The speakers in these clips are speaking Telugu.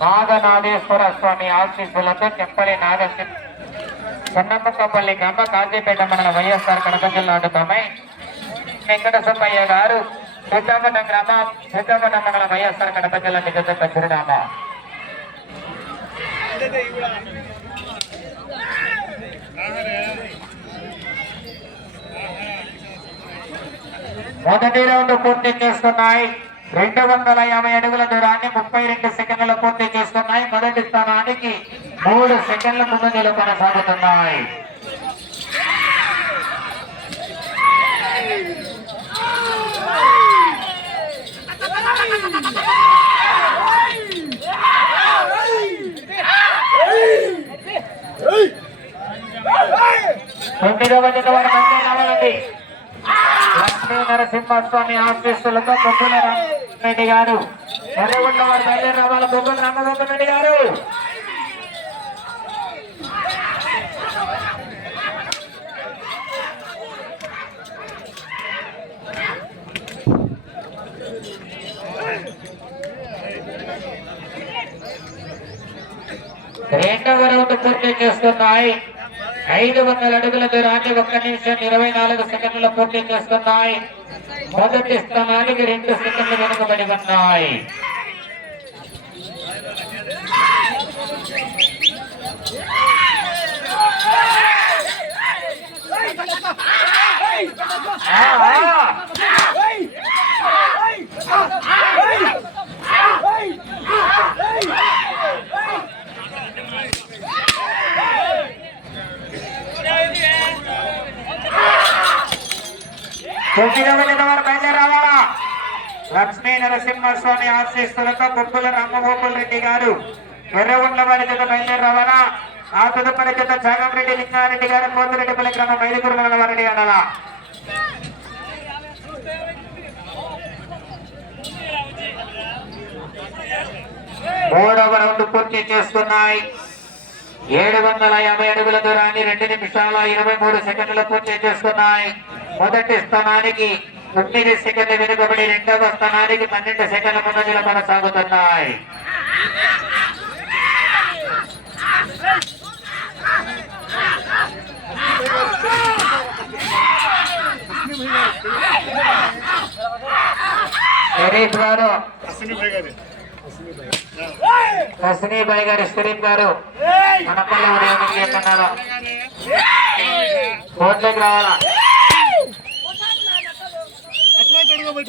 నాగనాగేశ్వర స్వామి ఆశీస్సులతో చెప్పలి నాగసి సన్నమ్మకపల్లి గ్రామ కాజీపేట మండల వైఎస్ఆర్ కడప జిల్లా అడ్డుతామై వెంకట సుబ్బయ్య గారు సిద్ధాపట్నం గ్రామ సిద్ధాపట్నం మండల వైఎస్ఆర్ కడప జిల్లా నిజత చిరునామా మొదటి రౌండ్ పూర్తి చేసుకున్నాయి. రెండు వందల యాభై అడుగుల దూరాన్ని ముప్పై రెండు సెకండ్లు పూర్తి చేసుకున్నాయి. మొదటి స్థానానికి మూడు సెకండ్ల ముందంజలు కొనసాగుతున్నాయి. తొమ్మిదవ జత వారు రావాలండి లక్ష్మీ నరసింహస్వామి ఆశీస్సులతో బొబ్బుల రామరెడ్డి గారు. ఎర్రగొండ వారి తల్లి రావాల బొబ్బుల రామగోపాల్ గారు. రెండవ రౌండ్ పూర్తి చేస్తున్నాయి. ఐదు వందల అడుగుల దూరాన్ని ఒక్క నిమిషం ఇరవై నాలుగు సెకండ్లు పూర్తి చేస్తున్నాయి మొదటి స్థానానికి రెండు సెకండ్లు వెనుకబడి ఉన్నాయి Hey! తొమ్మిదవ జత వారు బయలుదేరి లక్ష్మీ నరసింహస్వామి ఆశీస్సులతో బొబ్బుల రామగోపాల్ రెడ్డి గారు ఎర్రగుండ్ల వారి చేత బయలుదేరి రావాలా ఆ తదుపరి చేత జగన్రెడ్డి లింగారెడ్డి గారు కోతిరెడ్డిపల్లి గ్రామం ఐదుగురు మండల వారిని అనాలా మూడవ రౌండ్ పూర్తి చేసుకున్నాయి. ఏడు వందల యాభై అడుగుల దూరాన్ని రెండు నిమిషాల ఇరవై మూడు సెకండ్లు పూర్తి చేసుకున్నాయి. మొదటి స్థానానికి తొమ్మిది సెకండ్లు వెనుకబడి రెండవ స్థానానికి పన్నెండు సెకండ్ల ముందంజలు కొనసాగుతున్నాయి. షరీఫ్ గారు. హసనీబాయి గారు షరీఫ్ గారు. మనపల్లి ఉదయం చేస్తున్నారు? కోట్లోకి రావాలా?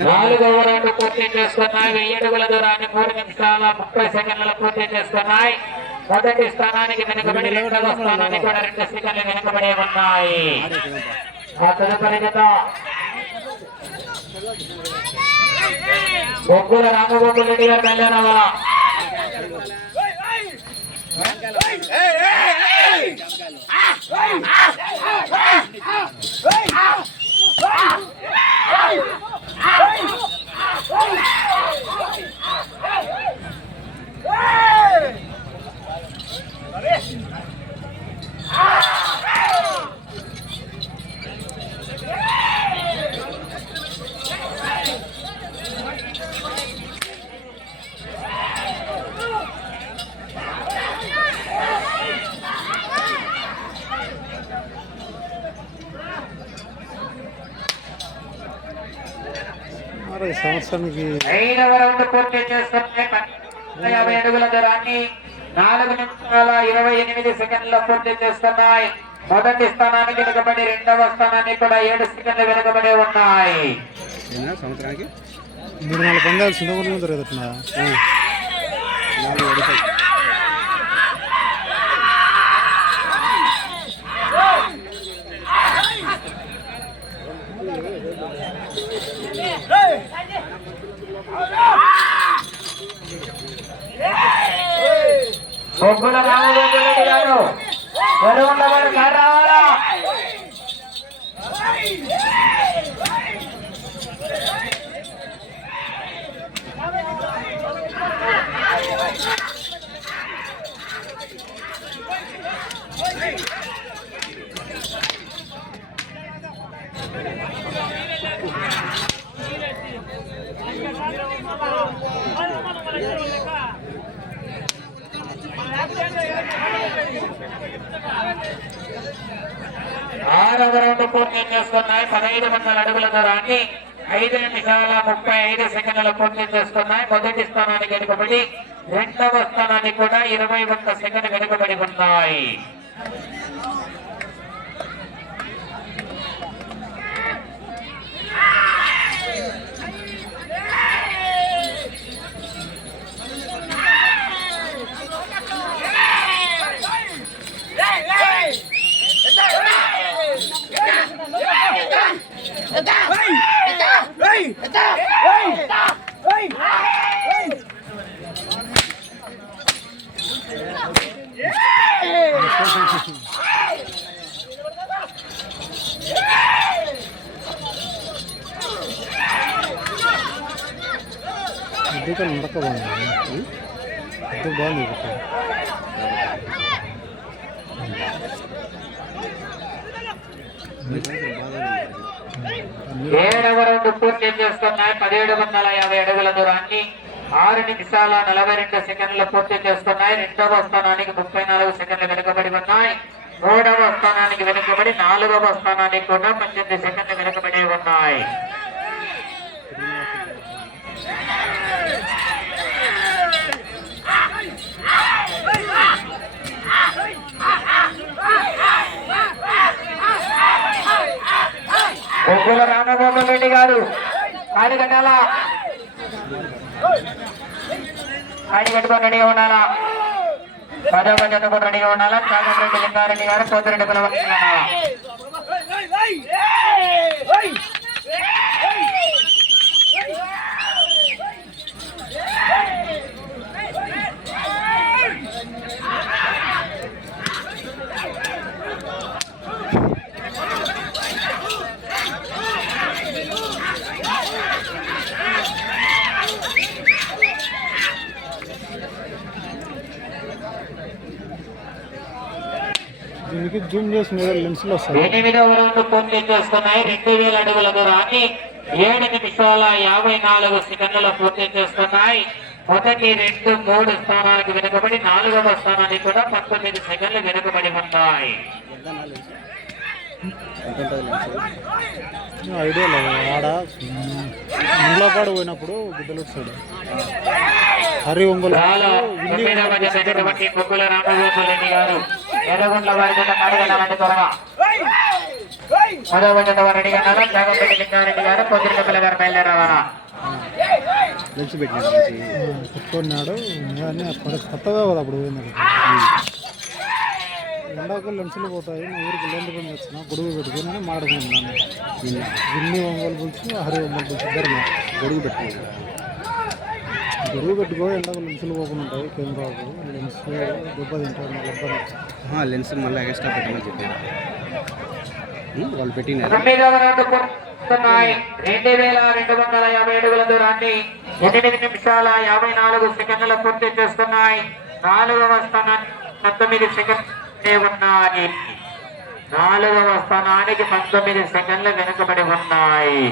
నాలుగవ రౌండ్ పూర్తి చేస్తున్నాయి వెయ్యి అడుగుల దూరాన్ని మూడు నిమిషాల ముప్పై సెకండ్ల పూర్తి చేస్తున్నాయి మొదటి స్థానానికి వెనుకబడి రెండవ స్థానానికి కూడా రెండు సెకండ్లు వెనుకబడి ఉన్నాయి ఆ తదుపరి జత బొగ్గుల రామగోపాల్ రెడ్డి గారు బయలుదేరావాలా మరి సంవత్సరానికి ఐదవ రౌండ్ పూర్తి చేసుకుంటే పన్నెండు యాభై అడుగుల దూరాన్ని నాలుగు నిమిషాల ఇరవై ఎనిమిది సెకండ్ల పూర్తి చేసుకున్నాయి మొదటి స్థానానికి వెనుకబడి రెండవ స్థానానికి కూడా ఏడు సెకండ్లు వెనుకబడి ఉన్నాయి. సంవత్సరానికి? మూడు నాలుగు పందాలు సింగపూర్లో జరుగుతున్నా నాలుగు అడుగుతాయి Hey! బొగ్గుల రామగోపాలరెడ్డి గారు ఎరువుల వారు కారు రావాలా ఆరవ రౌండ్ పూర్తి చేసుకున్నాయి పదహైదు వందల అడుగుల దూరాన్ని ఐదు నిమిషాల ముప్పై ఐదు సెకండ్లు పూర్తి చేసుకున్నాయి మొదటి స్థానానికి వెనుకబడి రెండవ స్థానానికి కూడా ఇరవై ఒక్క సెకండ్ వెనుకబడి ఉన్నాయి. ఇద్దరు ఉండక బాగుంది ఇద్దరు బాగుంది ఇక్కడ ఏడవ రౌండ్ పూర్తి చేస్తున్నాయి. పదిహేడు వందల యాభై అడుగుల దూరాన్ని ఆరు నిమిషాల నలభై రెండు సెకండ్లు పూర్తి చేస్తున్నాయి. రెండవ స్థానానికి ముప్పై నాలుగు సెకండ్లు వెనుకబడి ఉన్నాయి. మూడవ స్థానానికి వెనుకబడి నాలుగవ స్థానానికి కూడా పద్దెనిమిది సెకండ్లు వెనుకబడి ఉన్నాయి. బొగ్గుల రామగోపాల్ రెడ్డి గారు ఆడి కట్టాలా ఆడి కట్టుకొని రెడీగా ఉండాలా. పదవ జతకు రెడీగా ఉండాలా. కాగరెడ్డి లింగారెడ్డి గారు పోతిరెడ్డి పిలవాలి జూమ్ చేసి మీద లెన్స్లో వస్తుంది ఎనిమిదవ రౌండ్ పూర్తి చేసుకున్నాయి రెండు వేల అడుగుల దూరాన్ని ఏడు నిమిషాల యాభై నాలుగు సెకండ్లలో పూర్తి చేసుకున్నాయి మొదటి రెండు మూడు స్థానాలకు వెనుకబడి నాలుగవ స్థానానికి కూడా పంతొమ్మిది సెకండ్లు వెనుకబడి ఉన్నాయి. ఐడియా లేదు. ఆడ ముంగ్లాపాడు పోయినప్పుడు గుడ్డలు సైడ్. హరి ఒంగోలు చాలా తొమ్మిదవ జతటువంటి ముగ్గుల రామగోపాల్ రెడ్డి గారు ఎర్రగుండ్ల వారి జత కడగనాలంటే త్వరగా పదవ జత వారు రెడీ అన్నారు లింగారెడ్డి గారు పొద్దున్న గారు బయలుదేరావాలా పెట్టుకున్నాడు కొత్తగా కదా అప్పుడు పోయింది ఎండాకు లెన్సులు పోతాయి మా ఊరికి లెండ్ కొని వచ్చిన గొడుగు పెట్టుకుని మాడుకున్నాను గిన్ని ఒంగోలు పిలిచి హరి ఒంగోలు పిలిచి ఇద్దరు గొడుగు పెట్టుకున్నాను గొడుగు పెట్టుకో ఎండాకు లెన్సులు పోకుండా ఉంటాయి కెమెరాకు లెన్స్ దెబ్బ తింటారు దెబ్బ లెన్స్ మళ్ళీ ఎక్స్ట్రా పెట్టమని చెప్పారు. వాళ్ళు పెట్టినారు. రౌండ్ వేల రెండు వందల యాభై అడుగుల దూరాన్ని ఎనిమిది నిమిషాల యాభై నాలుగు సెకండ్ల పూర్తి చేస్తున్నాయి. నాలుగవ స్థానానికి పంతొమ్మిది సెకండ్లే ఉన్నాయి. నాలుగవ స్థానానికి పంతొమ్మిది సెకండ్లు వెనుకబడి ఉన్నాయి.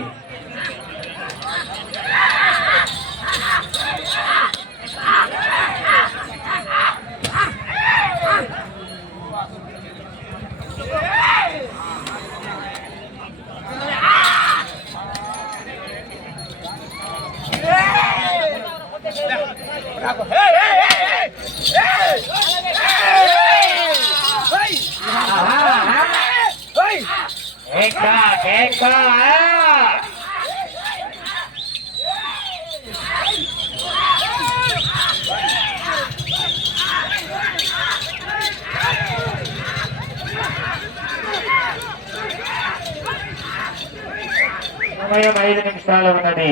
ఏకా, ఏకా, ఆ! సమయం ఐదు నిమిషాలు ఉన్నది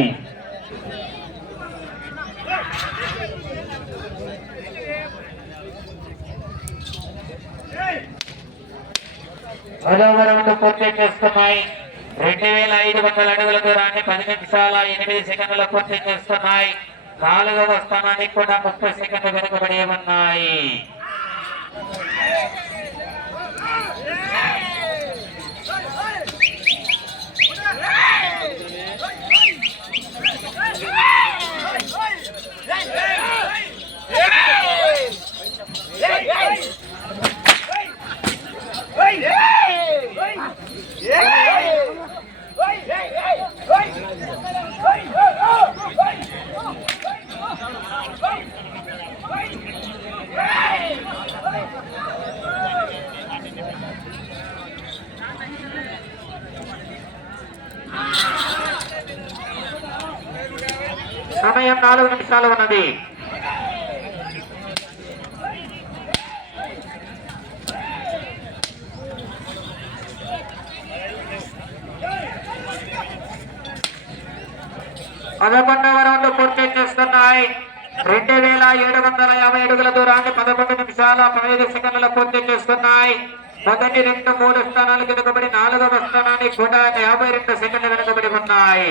పదవ రౌండ్ పూర్తి చేస్తున్నాయి. రెండు వేల ఐదు వందల అడుగుల దూరాన్ని పది నిమిషాల ఎనిమిది సెకండ్లు పూర్తి చేస్తున్నాయి. నాలుగవ స్థానానికి కూడా ముప్పై సెకండ్లు వెనుకబడి ఉన్నాయి. సమయం నాలుగు నిమిషాలు ఉన్నది. పదకొండవ రౌండ్ పూర్తి చేస్తున్నాయి. రెండు వేల ఏడు వందల యాభై అడుగుల దూరాన్ని పదకొండు నిమిషాల పదహైదు సెకండ్ల పూర్తి చేస్తున్నాయి. మొదటి రెండు మూడు స్థానాలు వెనుకబడి నాలుగవ స్థానానికి కూడా యాభై రెండు సెకండ్లు వెనుకబడి ఉన్నాయి.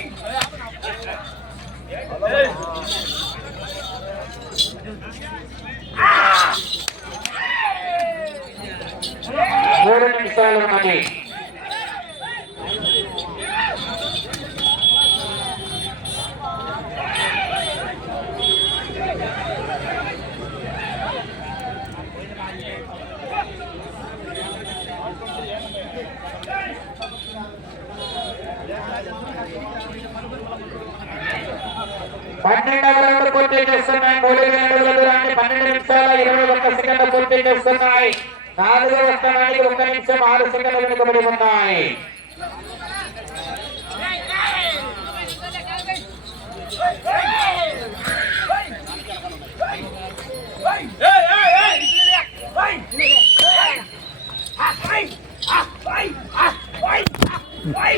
నిమిషాలు ఉన్నది పన్నెండవ రౌండ్ పూర్తి చేస్తున్నాయి. మూడు వేల పన్నెండు నిమిషాల ఇరవై ఒక్క సెకండ్ పూర్తి చేస్తున్నాయి. నాలుగో స్థానానికి ఒక నిమిషం ఆరు సెకండ్లు వెనుకబడి ఉన్నాయి